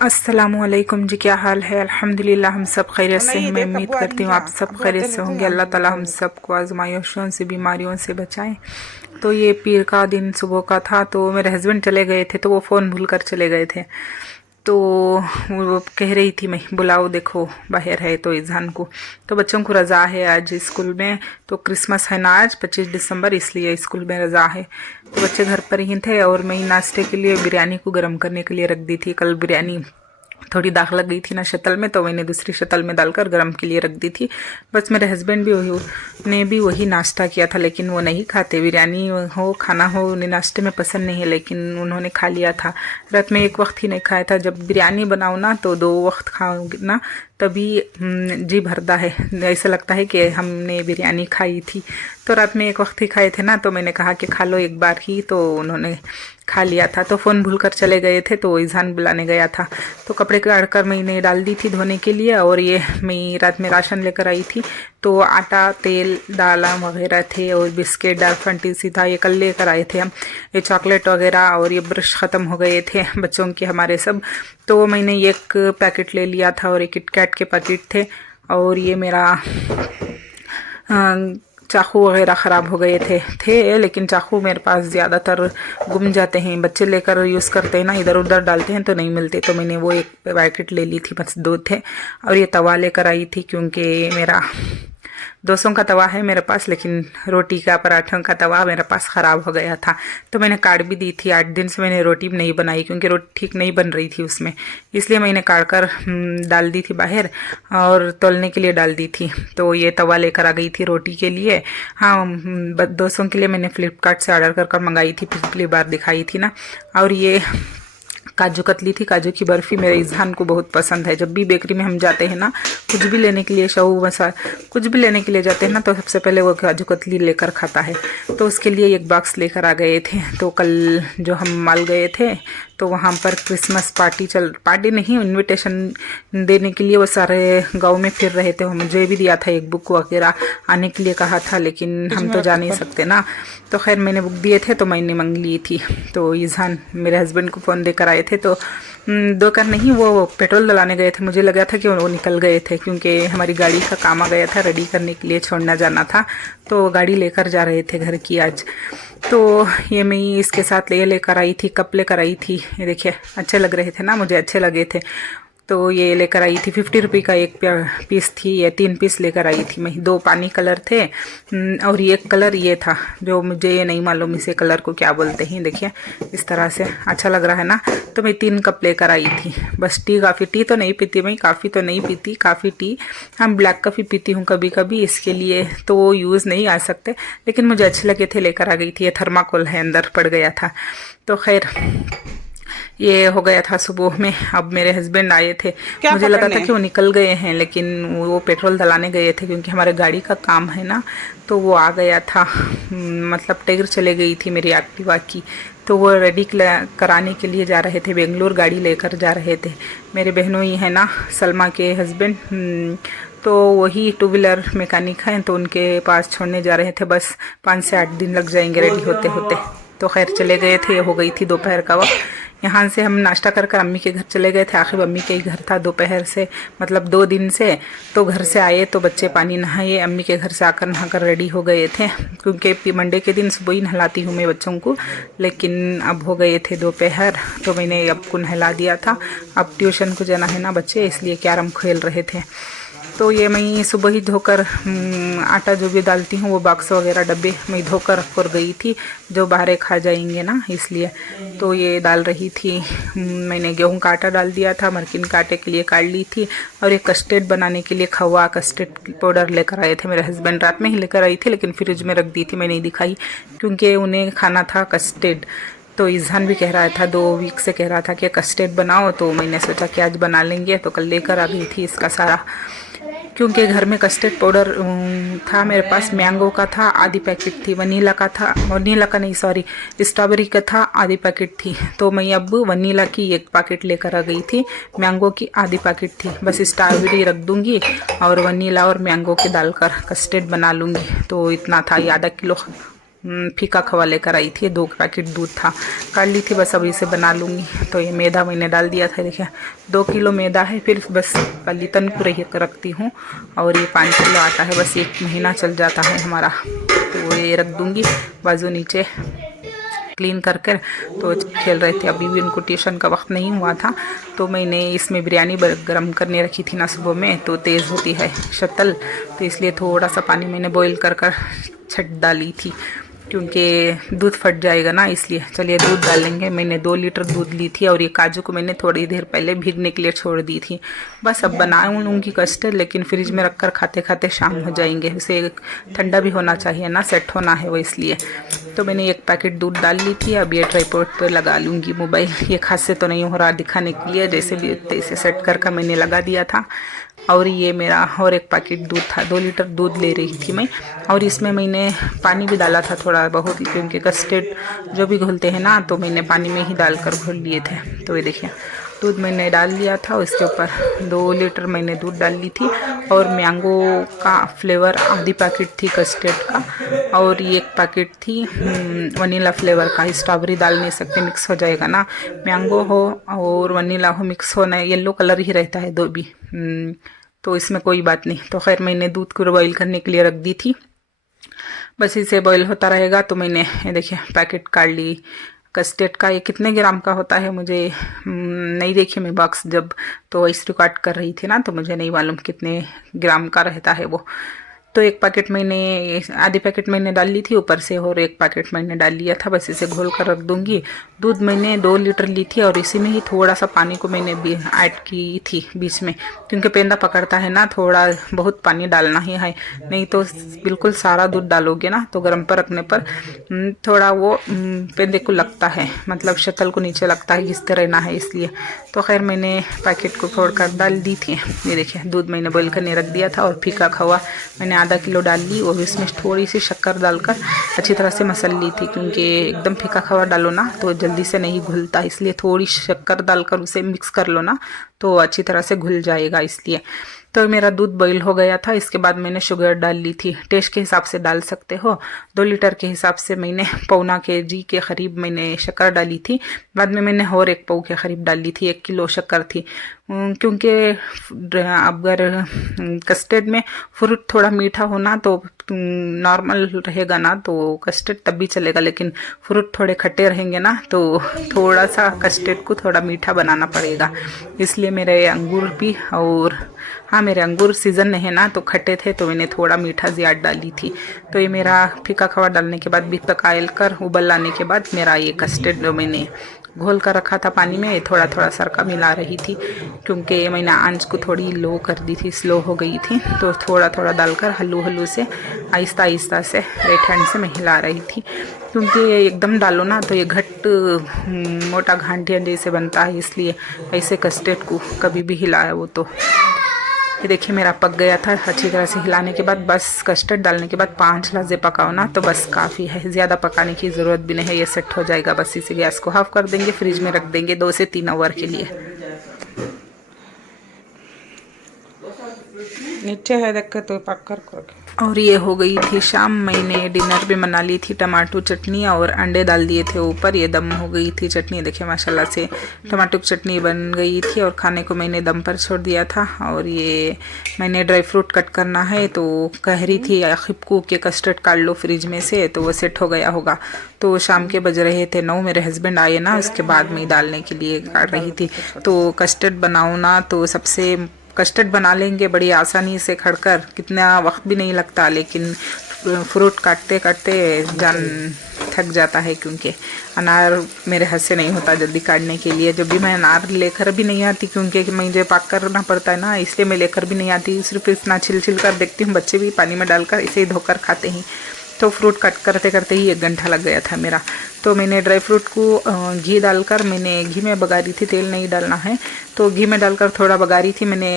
अस्सलामुअलैकुम जी, क्या हाल है। अल्हम्दुलिल्लाह हम सब खैरियत से हैं। मैं उम्मीद करती हूँ आप सब खैरियत से होंगे। अल्लाह ताला हम सबको आजमाइशों से बीमारियों से बचाएं। तो ये पीर का दिन सुबह का था, तो मेरे हस्बैंड चले गए थे, तो वो फ़ोन भूल कर चले गए थे। तो वो कह रही थी मैं बुलाओ देखो बाहर है तो इज़हान को। तो बच्चों को रज़ा है आज स्कूल में, तो क्रिसमस है ना आज 25 दिसंबर, इसलिए स्कूल में रज़ा है। तो बच्चे घर पर ही थे और मैं नाश्ते के लिए बिरयानी को गर्म करने के लिए रख दी थी। कल बिरयानी थोड़ी दाग लग गई थी ना शतल में, तो मैंने दूसरी शतल में डालकर गरम के लिए रख दी थी। बस मेरे हस्बैंड भी ने भी वही नाश्ता किया था, लेकिन वो नहीं खाते। बिरयानी हो खाना हो उन्हें नाश्ते में पसंद नहीं है, लेकिन उन्होंने खा लिया था। रात में एक वक्त ही नहीं खाया था। जब बिरयानी बनाओ ना तो 2 वक्त खाओगे ना तभी जी भरता है, ऐसा लगता है कि हमने बिरयानी खाई थी। तो रात में एक वक्त ही खाए थे ना, तो मैंने कहा कि खा लो एक बार ही, तो उन्होंने खा लिया था। तो फ़ोन भूल कर चले गए थे, तो इज़हान बुलाने गया था। तो कपड़े काट कर मैंने डाल दी थी धोने के लिए, और ये मैं रात में राशन लेकर आई थी, तो आटा तेल दाल वगैरह थे और बिस्किट डाल फंटी सी था, ये कल लेकर आए थे हम। ये चॉकलेट वगैरह और ये ब्रश ख़त्म हो गए थे बच्चों के हमारे सब, तो मैंने एक पैकेट ले लिया था और एक किटकैट के पैकेट थे। और ये मेरा चाकू वगैरह ख़राब हो गए थे, लेकिन चाकू मेरे पास ज़्यादातर गुम जाते हैं। बच्चे लेकर यूज़ करते हैं ना, इधर उधर डालते हैं तो नहीं मिलते, तो मैंने वो एक पैकेट ले ली थी, बस 2 थे। और ये तवा लेकर आई थी, क्योंकि मेरा 200 का तवा है मेरे पास, लेकिन रोटी का पराठों का तवा मेरे पास ख़राब हो गया था। तो मैंने काट भी दी थी। 8 दिन से मैंने रोटी भी नहीं बनाई, क्योंकि रोटी ठीक नहीं बन रही थी उसमें, इसलिए मैंने काट कर डाल दी थी बाहर और तोलने के लिए डाल दी थी। तो ये तवा लेकर आ गई थी रोटी के लिए। हाँ, 200 के लिए मैंने फ्लिपकार्ट से ऑर्डर कर मंगाई थी, पिछली बार दिखाई थी ना। और ये काजू कतली थी, काजू की बर्फ़ी मेरे इज़हान को बहुत पसंद है। जब भी बेकरी में हम जाते हैं ना, कुछ भी लेने के लिए, शहू मसा कुछ भी लेने के लिए जाते हैं ना, तो सबसे पहले वो काजू कतली लेकर खाता है। तो उसके लिए एक बॉक्स लेकर आ गए थे। तो कल जो हम माल गए थे, तो वहाँ पर क्रिसमस पार्टी नहीं, इनविटेशन देने के लिए वो सारे गांव में फिर रहे थे। मुझे भी दिया था एक बुक वगैरह, आने के लिए कहा था, लेकिन हम तो जा नहीं सकते ना। तो खैर मैंने बुक दिए थे, तो मैंने मंग ली थी। तो इज़हान मेरे हस्बैंड को फ़ोन देकर आए थे, तो दोकान नहीं, वो पेट्रोल डलाने गए थे। मुझे लगा था कि वो निकल गए थे, क्योंकि हमारी गाड़ी का काम आ गया था, रेडी करने के लिए छोड़ना जाना था, तो गाड़ी लेकर जा रहे थे घर की आज। तो ये मैं इसके साथ लेकर आई थी, कप लेकर आई थी। ये देखिए अच्छे लग रहे थे ना, मुझे अच्छे लगे थे, तो ये लेकर आई थी। 50 रुपये का एक पीस थी, ये 3 पीस लेकर आई थी मैं। 2 पानी कलर थे और एक कलर ये था, जो मुझे ये नहीं मालूम इसे कलर को क्या बोलते हैं। देखिए इस तरह से अच्छा लग रहा है ना। तो मैं 3 कप लेकर आई थी। बस टी तो नहीं पीती मैं, काफ़ी तो नहीं पीती, काफ़ी टी हम ब्लैक कॉफ़ी पीती हूँ कभी कभी, इसके लिए तो यूज़ नहीं आ सकते, लेकिन मुझे अच्छे लगे थे, लेकर आ गई थी। ये थर्माकोल है, अंदर पड़ गया था। तो खैर ये हो गया था सुबह में। अब मेरे हस्बैंड आए थे, मुझे लगा था कि वो निकल गए हैं, लेकिन वो पेट्रोल डलाने गए थे, क्योंकि हमारे गाड़ी का काम है ना, तो वो आ गया था। मतलब टैगर चले गई थी मेरी एक्टिवा की, तो वो रेडी कराने के लिए जा रहे थे, बेंगलोर गाड़ी लेकर जा रहे थे। मेरे बहनों ही है ना, सलमा के हस्बैंड, तो वही 2 व्हीलर मैकेनिक हैं, तो उनके पास छोड़ने जा रहे थे। बस 5 से 8 दिन लग जाएंगे रेडी होते होते। तो खैर चले गए थे, हो गई थी दोपहर का वक्त। यहाँ से हम नाश्ता कर कर अम्मी के घर चले गए थे। आखिर अम्मी के ही घर था दोपहर से, मतलब 2 दिन से। तो घर से आए तो बच्चे पानी नहाए, अम्मी के घर से आकर नहाकर रेडी हो गए थे, क्योंकि मंडे के दिन सुबह ही नहलाती हूँ मैं बच्चों को, लेकिन अब हो गए थे दोपहर, तो मैंने अब को नहला दिया था। अब ट्यूशन को जाना है ना बच्चे, इसलिए कैरम खेल रहे थे। तो ये मैं सुबह ही धोकर आटा जो भी डालती हूँ, वो बॉक्स वगैरह डब्बे मैं धोकर रख गई थी, जो बाहर खा जाएंगे ना, इसलिए। तो ये डाल रही थी। मैंने गेहूं का आटा डाल दिया था, मरकिन का आटे के लिए काट ली थी। और ये कस्टर्ड बनाने के लिए खवा कस्टर्ड पाउडर लेकर आए थे मेरे हस्बैंड, रात में ही लेकर आई थी, लेकिन फ्रिज में रख दी थी, मैं नहीं दिखाई, क्योंकि उन्हें खाना था कस्टर्ड। तो इज़हान भी कह रहा था, 2 वीक से कह रहा था कि कस्टर्ड बनाओ, तो मैंने सोचा कि आज बना लेंगे। तो कल लेकर आ गई थी इसका सारा, क्योंकि घर में कस्टर्ड पाउडर था मेरे पास। मैंगो का था आधी पैकेट थी, वनीला का था, वनीला का नहीं सॉरी, स्ट्रॉबेरी का था आधी पैकेट थी। तो मैं अब वनीला की 1 पैकेट लेकर आ गई थी, मैंगो की आधी पैकेट थी। बस स्ट्रॉबेरी रख दूंगी और वनीला और मैंगो के डालकर कस्टर्ड बना लूँगी। तो इतना था, ये आधा किलो फीका खवा लेकर आई थी, 2 पैकेट दूध था, काट ली थी। बस अभी इसे बना लूँगी। तो ये मैदा मैंने डाल दिया था, देखिए 2 किलो मैदा है। फिर बस कली तनपुर रखती हूँ और ये 5 किलो आटा है, बस 1 महीना चल जाता है हमारा। तो ये रख दूँगी बाजू नीचे क्लीन करके। तो खेल रहे थे, अभी भी उनको ट्यूशन का वक्त नहीं हुआ था। तो मैंने इसमें बिरयानी गर्म करने रखी थी ना सुबह में, तो तेज़ होती है शक्ल, तो इसलिए थोड़ा सा पानी मैंने बॉईल कर छट डाली थी, क्योंकि दूध फट जाएगा ना, इसलिए। चलिए दूध डालेंगे। मैंने 2 लीटर दूध ली थी और ये काजू को मैंने थोड़ी देर पहले भीगने के लिए छोड़ दी थी। बस अब बना लूँगी कस्टर्ड, लेकिन फ्रिज में रखकर खाते खाते शाम हो जाएंगे। उसे ठंडा भी होना चाहिए ना, सेट होना है वो, इसलिए। तो मैंने 1 पैकेट दूध डाल ली थी। अब ये ट्राइपॉड पर लगा लूँगी मोबाइल। ये खास से तो नहीं हो रहा दिखाने के लिए, जैसे भी तैसे सेट कर मैंने लगा दिया था। और ये मेरा और 1 पैकेट दूध था, 2 लीटर दूध ले रही थी मैं। और इसमें मैंने पानी भी डाला था थोड़ा बहुत, क्योंकि कस्टर्ड जो भी घोलते हैं ना, तो मैंने पानी में ही डालकर घोल लिए थे। तो ये देखिए दूध मैंने डाल लिया था, उसके ऊपर 2 लीटर मैंने दूध डाल ली थी। और मैंगो का फ्लेवर आधी पैकेट थी कस्टर्ड का, और ये 1 पैकेट थी वनीला फ्लेवर का। स्ट्रॉबेरी डाल नहीं सकते, मिक्स हो जाएगा ना। मैंगो हो और वनीला हो मिक्स होना, येलो कलर ही रहता है दो भी, तो इसमें कोई बात नहीं। तो खैर मैंने दूध को बॉईल करने के लिए रख दी थी, बस इसे बॉईल होता रहेगा। तो मैंने ये देखिए पैकेट काट ली कस्टर्ड का। ये कितने ग्राम का होता है मुझे नहीं देखी मैं बॉक्स, जब तो इस रिकॉर्ड कर रही थी ना, तो मुझे नहीं मालूम कितने ग्राम का रहता है वो। तो 1 पैकेट मैंने, आधी पैकेट मैंने डाल ली थी ऊपर से, और 1 पैकेट मैंने डाल लिया था। बस इसे घोल कर रख दूंगी। दूध मैंने 2 लीटर ली थी, और इसी में ही थोड़ा सा पानी को मैंने भी ऐड की थी बीच में, क्योंकि पेंदा पकड़ता है ना, थोड़ा बहुत पानी डालना ही है। नहीं तो बिल्कुल सारा दूध डालोगे ना, तो गर्म पर रखने पर थोड़ा वो पेंदे को लगता है, मतलब शक्ल को नीचे लगता है, घिसते रहना है, इसलिए। तो खैर मैंने पैकेट को फोड़कर डाल दी थी। ये देखिए दूध मैंने बॉईल करने रख दिया था, और फीका खवा मैंने आधा किलो डाल ली, और इसमें थोड़ी सी शक्कर डालकर अच्छी तरह से मसल ली थी, क्योंकि एकदम फीका खवा डालो ना तो जल्दी से नहीं घुलता, इसलिए थोड़ी शक्कर डालकर उसे मिक्स कर लो ना, तो अच्छी तरह से घुल जाएगा, इसलिए। तो मेरा दूध बॉईल हो गया था। इसके बाद मैंने शुगर डाल ली थी, टेस्ट के हिसाब से डाल सकते हो। 2 लीटर के हिसाब से मैंने 1.25 kg के करीब मैंने शक्कर डाली थी। बाद में मैंने और 1 पाव के करीब डाल ली थी, 1 किलो शक्कर थी, क्योंकि अगर कस्टर्ड में फ्रूट थोड़ा मीठा होना तो नॉर्मल रहेगा ना, तो कस्टर्ड तब भी चलेगा, लेकिन फ्रूट थोड़े खट्टे रहेंगे ना, तो थोड़ा सा कस्टर्ड को थोड़ा मीठा बनाना पड़ेगा। इसलिए मेरे अंगूर भी, और हाँ मेरे अंगूर सीज़न में है ना, तो खट्टे थे, तो मैंने थोड़ा मीठा ज़्यादा डाली थी। तो ये मेरा फीका खवा डालने के बाद भी पकायल कर उबल लाने के बाद मेरा ये कस्टर्ड जो मैंने घोल कर रखा था पानी में, थोड़ा थोड़ा सरका मिला रही थी, क्योंकि मैंने आंच को थोड़ी लो कर दी थी, स्लो हो गई थी। तो थोड़ा थोड़ा डालकर हल्लू हल्लू से आहिस्ता आहिस्ता से राइट हैंड से मैं हिला रही थी, क्योंकि एकदम डालो ना तो ये घट मोटा घांटिया जैसे बनता है, इसलिए ऐसे कस्टर्ड को कभी भी हिलाया वो। तो ये देखिए मेरा पक गया था अच्छी तरह से हिलाने के बाद। बस कस्टर्ड डालने के बाद 5 लहजे पकाओ ना, तो बस काफ़ी है, ज़्यादा पकाने की ज़रूरत भी नहीं है, ये सेट हो जाएगा। बस इसे गैस को ऑफ कर देंगे, फ्रिज में रख देंगे 2 से 3 आवर के लिए। नीचे है देख तो पक कर। और ये हो गई थी शाम। मैंने डिनर भी बना ली थी, टमाटो चटनी और अंडे डाल दिए थे ऊपर, ये दम हो गई थी चटनी। देखिए माशाल्लाह से टमाटो की चटनी बन गई थी, और खाने को मैंने दम पर छोड़ दिया था। और ये मैंने ड्राई फ्रूट कट करना है, तो कह रही थी खिपकू के कस्टर्ड काट लो फ्रिज में से, तो वो सेट हो गया होगा। तो शाम के बज रहे थे 9, मेरे हस्बैंड आए ना, उसके बाद मैं डालने के लिए काट रही थी। तो कस्टर्ड बनाओ ना, तो सबसे कस्टर्ड बना लेंगे बड़ी आसानी से खड़कर, कितना वक्त भी नहीं लगता, लेकिन फ्रूट काटते काटते जान थक जाता है, क्योंकि अनार मेरे हाथ से नहीं होता जल्दी काटने के लिए। जब भी मैं अनार लेकर भी नहीं आती, क्योंकि मुझे पाक करना पड़ता है ना, इसलिए मैं लेकर भी नहीं आती, सिर्फ इतना छिल छिल कर देखती हूँ। बच्चे भी पानी में डालकर इसे ही धोकर खाते हैं। तो फ्रूट कट करते करते ही 1 घंटा लग गया था मेरा। तो मैंने ड्राई फ्रूट को घी डालकर, मैंने घी में बघारी थी, तेल नहीं डालना है, तो घी में डालकर थोड़ा बघारी थी। मैंने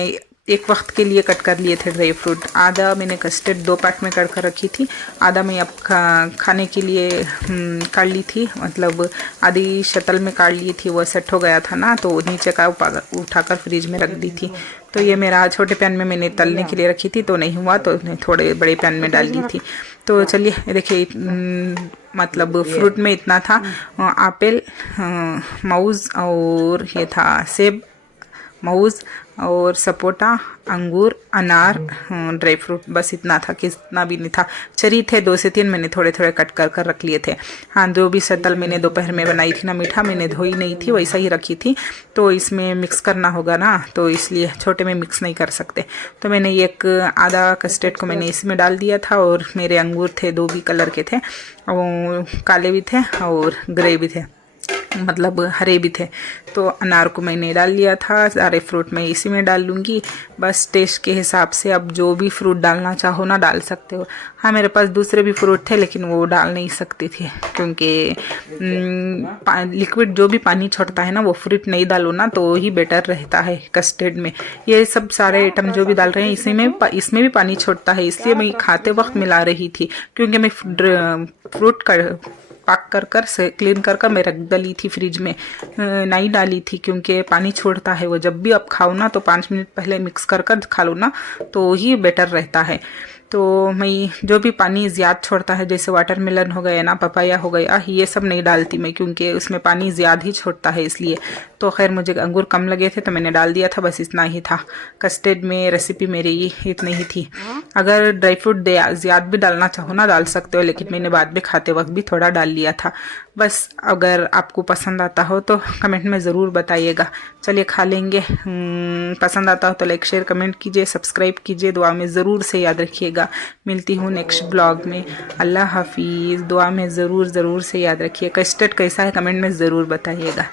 1 वक्त के लिए कट कर लिए थे ड्राई फ्रूट। आधा मैंने कस्टर्ड 2 पार्ट में कट कर रखी थी, आधा मैं अब खाने के लिए काट ली थी, मतलब आधी शतल में काट ली थी। वो सेट हो गया था ना, तो नीचे का उठाकर फ्रिज में रख दी थी। तो ये मेरा छोटे पैन में मैंने तलने के लिए रखी थी, तो नहीं हुआ तो थोड़े बड़े पैन में डाल दी थी। तो चलिए देखिए मतलब फ्रूट में इतना था, एप्पल, मौज और ये था सेब, मौज और सपोटा, अंगूर, अनार, ड्राई फ्रूट, बस इतना था, कितना भी नहीं था। चरी थे 2 से 3, मैंने थोड़े थोड़े कट कर कर रख लिए थे। हाँ, जो भी शक्ल मैंने दोपहर में बनाई थी ना मीठा, मैंने धोई नहीं थी, वैसा ही रखी थी, तो इसमें मिक्स करना होगा ना, तो इसलिए छोटे में मिक्स नहीं कर सकते। तो मैंने एक आधा कस्टर्ड को मैंने इसमें डाल दिया था, और मेरे अंगूर थे 2 भी कलर के थे, और काले भी थे और ग्रे भी थे, मतलब हरे भी थे। तो अनार को मैंने डाल लिया था, सारे फ्रूट मैं इसी में डाल लूँगी, बस टेस्ट के हिसाब से। अब जो भी फ्रूट डालना चाहो ना डाल सकते हो। हाँ, मेरे पास दूसरे भी फ्रूट थे, लेकिन वो डाल नहीं सकती थी, क्योंकि लिक्विड जो भी पानी छोड़ता है ना, वो फ्रूट नहीं डालो ना तो ही बेटर रहता है कस्टर्ड में। ये सब सारे आइटम जो भी डाल रहे हैं इसमें भी पानी छोड़ता है, इसलिए मैं खाते वक्त मिला रही थी, क्योंकि मैं फ्रूट का पाक कर से क्लीन कर मैं रख डाली थी फ्रिज में, नहीं डाली थी, क्योंकि पानी छोड़ता है वो। जब भी आप खाओ ना तो 5 मिनट पहले मिक्स कर खा लो ना, तो ही बेटर रहता है। तो मैं जो भी पानी ज़्यादा छोड़ता है, जैसे वाटरमेलन हो गया ना, पपाया हो गया, ये सब नहीं डालती मैं, क्योंकि उसमें पानी ज़्यादा ही छोड़ता है इसलिए। तो खैर मुझे अंगूर कम लगे थे तो मैंने डाल दिया था, बस इतना ही था। कस्टर्ड में रेसिपी मेरी इतनी ही थी। अगर ड्राई फ्रूट ज़्यादा भी डालना चाहो ना डाल सकते हो, लेकिन मैंने बाद में खाते वक्त भी थोड़ा डाल लिया था। बस अगर आपको पसंद आता हो तो कमेंट में ज़रूर बताइएगा। चलिए खा लेंगे। पसंद आता हो तो लाइक शेयर कमेंट कीजिए, सब्सक्राइब कीजिए, दुआ में ज़रूर से याद रखिएगा। मिलती हूँ नेक्स्ट ब्लॉग में। अल्लाह हाफिज़। दुआ में ज़रूर से याद रखिए। कस्टर्ड कैसा है कमेंट में ज़रूर बताइएगा।